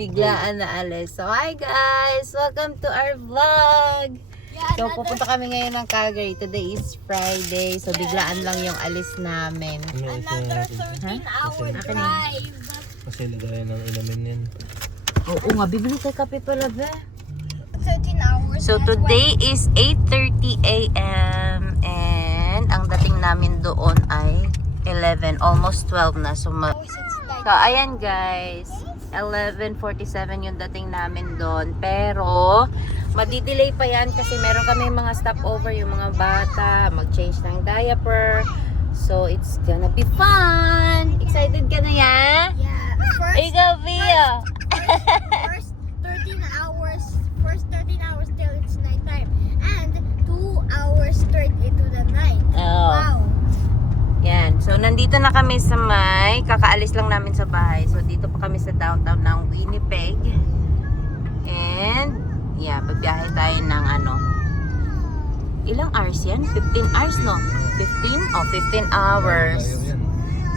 biglaan na alis. So hi guys! Welcome to our vlog! So pupunta kami ngayon ng Calgary. Today is Friday. So biglaan lang yung alis namin. Another 13-hour drive. Kasi lagayan ng ilamin yan. Oo nga, bibili tayo kape pala be. 13 hours. So today is 8:30 a.m. and ang dating namin doon ay 11, almost 12 na. So ayan guys, 11:47 yung dating namin doon. Pero madidelay pa yan kasi meron kami mga stopover, yung mga bata, mag-change ng diaper. So it's gonna be fun. Excited ka na yan? Yeah. Ikaw, Via. First 13 hours till it's nighttime. And 2 hours straight into the night. Oh. Wow. Yan. So, nandito na kami sa may, kakaalis lang namin sa bahay. So, dito pa kami sa downtown ng Winnipeg. And, yeah, babiyahe tayo ng ilang hours yan? 15 hours, no? 15? Oh, 15 hours.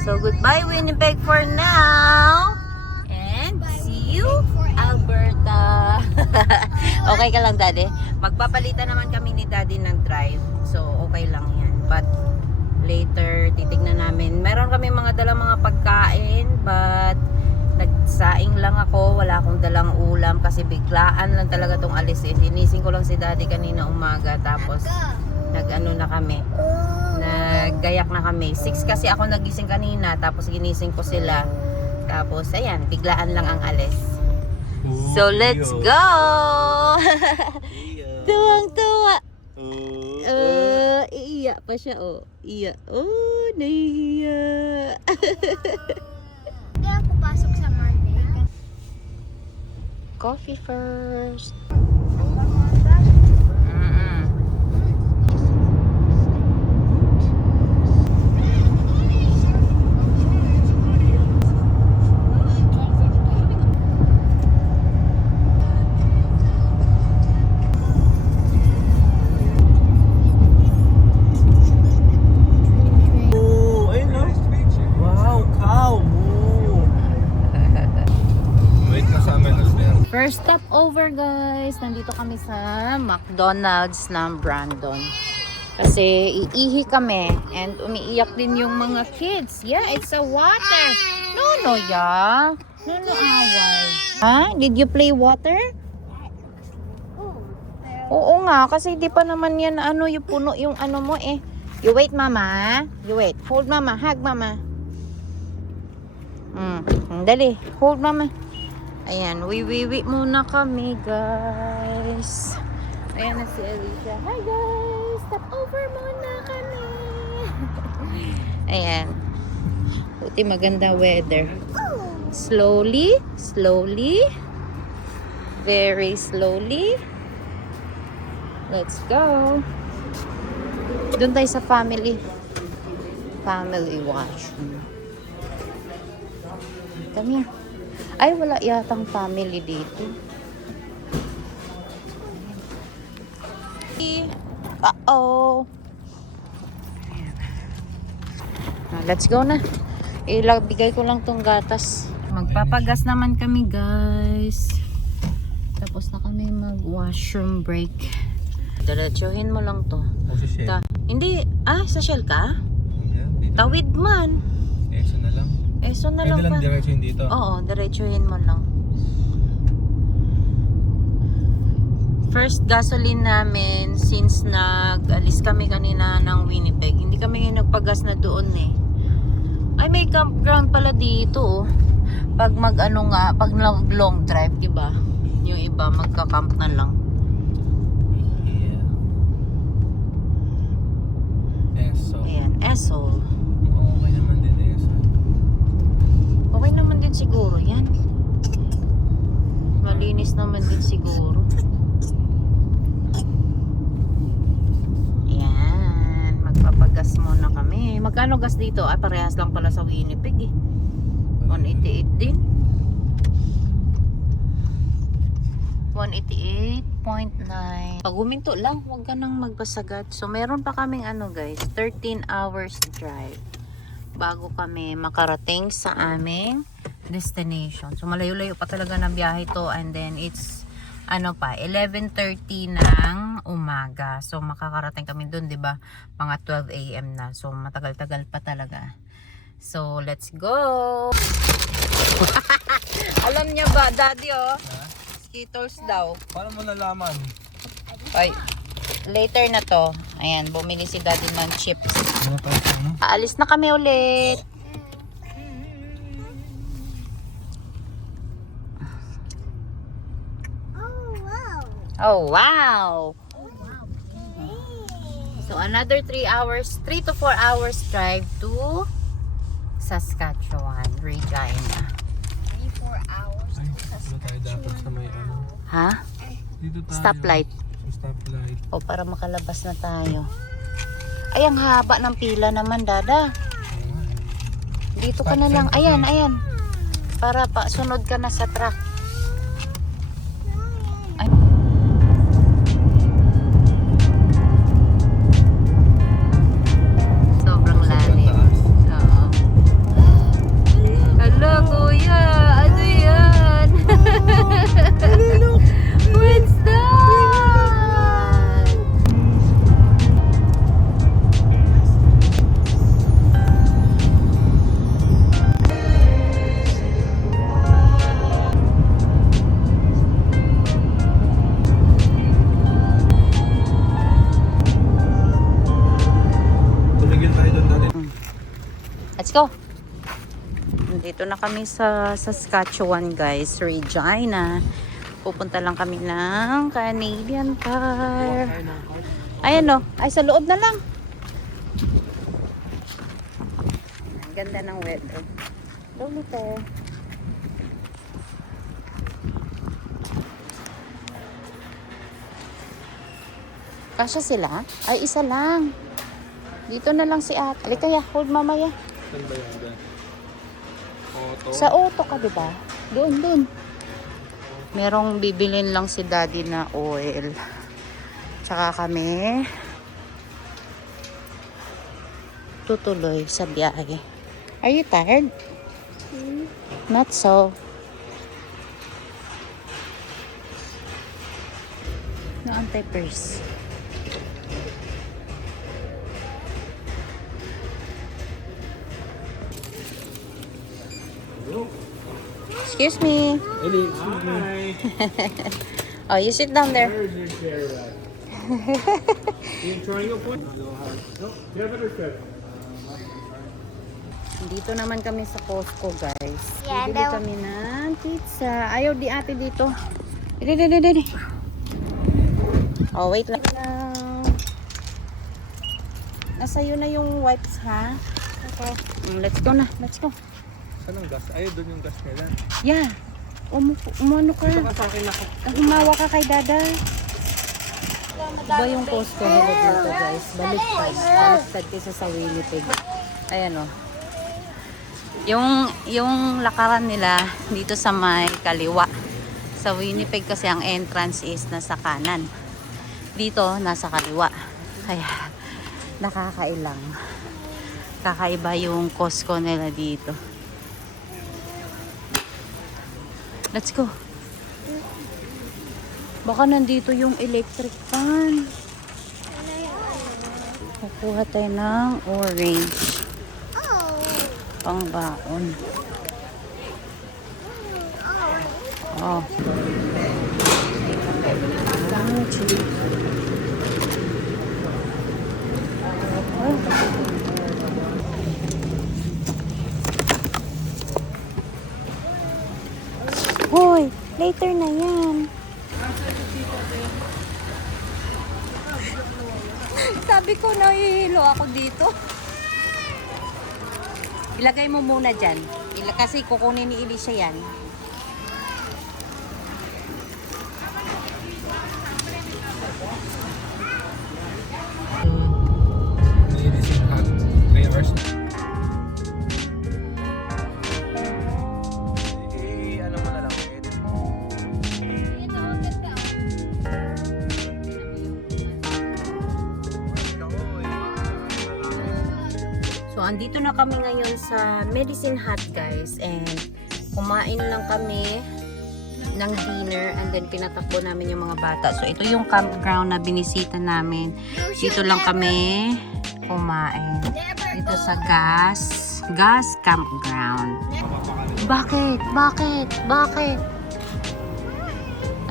So, goodbye Winnipeg for now. And, see you, Alberta. Okay ka lang, Daddy? Magpapalitan naman kami ni Daddy ng drive. So, okay lang yan. But, later, titignan namin. Meron kami mga dalang mga pagkain, but nagsaing lang ako. Wala akong dalang ulam kasi biglaan lang talaga tong alis. Sinising ko lang si Daddy kanina umaga. Tapos, nag-ano na kami. Naggayak na kami. 6 kasi ako nagising kanina. Tapos, ginising ko sila. Tapos, ayan, biglaan lang ang alis. So, let's go! Tuwang-tuwa! Iiyak pa siya, oh. Iiyak. Oh, nahihiya. Hindi ako pasok sa Monday. Coffee first. First stop over guys, nandito kami sa McDonald's ng Brandon. Kasi iihi kami and umiiyak din yung mga kids. Yeah, it's a water. No, yeah. No, away. Ha? Did you play water? Oo nga, kasi di pa naman yan yung puno yung mo eh. You wait mama. You wait. Hold mama. Hug mama. Dali. Hold mama. Ayan, wiwiwi muna kami guys. Ayan na si Alicia. Hi guys! Stop over muna kami. Ayan. Buti maganda weather. Slowly, slowly. Very slowly. Let's go. Doon tayo sa family washroom. Come here. Ay, wala yatang family dito. Uh-oh. Let's go na. Bigay ko lang tong gatas. Magpapagas naman kami, guys. Tapos na kami mag-washroom break. Diretsuhin mo lang to. Hindi. Sa Shell ka? Tawid man. Eso na lang. Eso na lang pa. Diretsuhin dito. Oo, diretsuhin mo lang. First gasoline namin since nag-alis kami kanina ng Winnipeg. Hindi kami nagpagas na doon eh. Ay, may campground pala dito. Pag pag long drive, diba? Yung iba magka-camp na lang. Yeah. Eso. Ayan, Eso. Okay naman din Eso. Okay naman din siguro yan. Malinis naman din siguro. Ayan, magpapagas muna kami. Magkano gas dito? Parehas lang pala sa Winnipeg eh. 188 din. 188.9. Pag huminto lang, huwag ka nang magpasagat. So, meron pa kaming guys, 13 hours drive bago kami makarating sa aming destination. So malayo-layo pa talaga na biyahe to, and then it's 11:30 ng umaga. So makakarating kami doon, 'di ba? Mga 12 AM na. So matagal-tagal pa talaga. So let's go. Alam niya ba, Daddy, Skittles daw. Paano mo nalaman? Ay, later na to. Ayan, bumili si Daddy ng chips. Ano tayo? Ano? Aalis na kami ulit. Oh, wow. Oh, wow! Okay. So, another 3 hours, 3 to 4 hours drive to Saskatchewan, Regina. 3-4 hours. Ay, dito tayo dapat sa may ano. Ha? Dito tayo. Stoplight. Sa stoplight. O, para makalabas na tayo. Ay, ang haba ng pila naman, Dada. Dito ka na lang. Ayan, ayan. Para pa, sunod ka na sa truck. Ay. Sobrang lalim. Oo. Hello, kuya. Ano yan? What's that? Tumigil tayo doon dati. Let's go. Dito na kami sa Saskatchewan, guys. Regina. Pupunta lang kami ng Canadian Tire. Ayan o. Ay, sa loob na lang. Ang ganda ng weather. Hello, te. Kasya sila? Ay, isa lang. Dito na lang si ate. Halika ya, hold mamaya. Saan ba yan dyan? Auto? Sa auto ka, diba? Doon, doon. Merong bibilin lang si Daddy na oil. Tsaka kami tutuloy sa biyahe. Are you tired? Not so. Naantay purse. Excuse me. Ellie, excuse me. Oh, you sit down there. Where's your chair at? You trying to point? No, you have it or fit? Dito naman kami sa Costco, guys. Yeah, Bibili daw- kami ng pizza. Ayaw di ate dito. Dili. Oh, wait lang. Nasa'yo na yung wipes, ha? Okay. Let's go na. Let's go. Saan ang gas? Ay, doon yung gas nila. Yeah. Umano ka. Saka sa akin ako. Humawa ka kay Dada. Iba yung Costco nila dito, guys. Baliktad. Baliktad kaysa sa Winnipeg. Ayan, oh. Yung lakaran nila dito sa may kaliwa. Sa Winnipeg kasi ang entrance is nasa kanan. Dito, nasa kaliwa. Kaya, nakakailang. Kakaiba yung Costco nila dito. Let's go. Baka nandito yung electric fan. Kukuha tayo ng orange. Oh. Pangbaon. Oh. Hoy, later na yan. Sabi ko, nahihilo ako dito. Ilagay mo muna dyan. Kasi kukunin ni Elisha yan. Nainisip hot 3 hours. Ano mo na lang, edit mo. So, andito na kami ngayon sa Medicine Hat, guys. And Kumain lang kami ng dinner and then pinatakbo namin yung mga bata. So ito yung campground na binisita namin. Dito lang kami kumain. Dito sa gas campground. Bakit?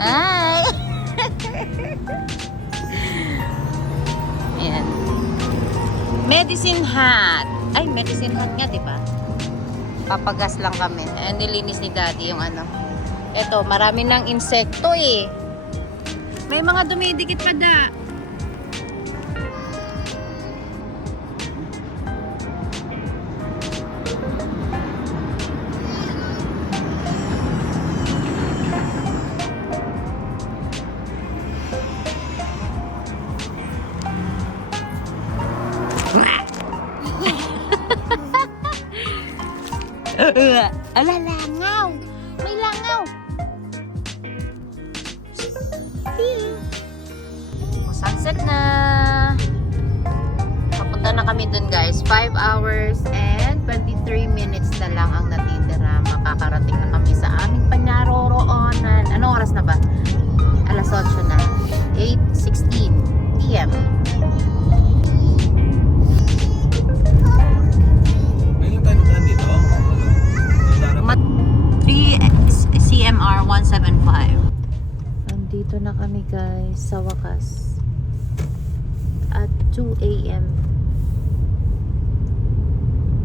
Ay! Ayan. Medicine hat. Ay, medicine hat nga, di ba? Papagas lang kami. Ayan, nilinis ni Daddy yung ano. Ito, marami ng insekto eh. May mga dumidikit pa da. Ala, langaw! May langaw! Sunset na! Papunta na kami dun guys. 5 hours and 23 minutes na lang ang natitira. Makakarating na kami sa aming panaroroonan. Anong oras na ba? Alas 8 na. 8:16 p.m. CMR 175. Nandito na kami guys sa wakas at 2 AM